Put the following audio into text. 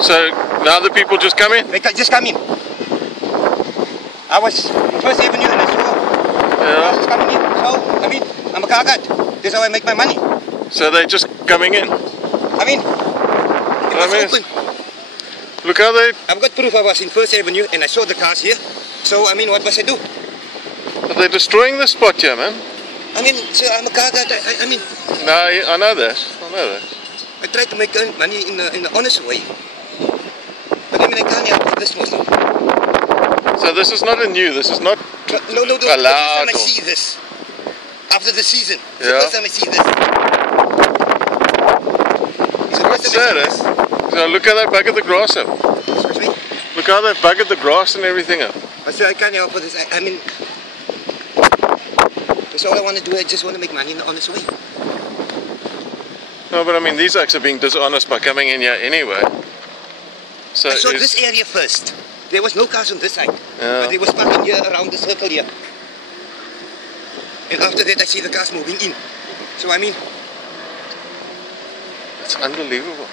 So now the people just come in? They just come in. I was First Avenue and I saw cars coming in. So, I mean, I'm a car guard. This is how I make my money. So they're just coming in? I mean, it was open. Look how they... I've got proof I was in First Avenue and I saw the cars here. So, I mean, what must I do? They're destroying the spot here, man. I mean, sir, I'm a car guard. I mean... No, I know that. I know that. I try to make money in an honest way. But I mean, I can't help this Muslim. So this is not a new, this is not no, allowed. The first time I see this. After the season. It's the first time I see this. What's that, eh? So look how they buggered the grass up. Excuse me? Look how they buggered the grass and everything up. Sir, I can't help with this. I mean... That's all I want to do. I just want to make money in an honest way. No, but I mean, these acts are being dishonest by coming in here anyway. So I saw this area first. There was no cars on this side. Yeah. But they was parking here around the circle here. And after that I see the cars moving in. So I mean... It's unbelievable.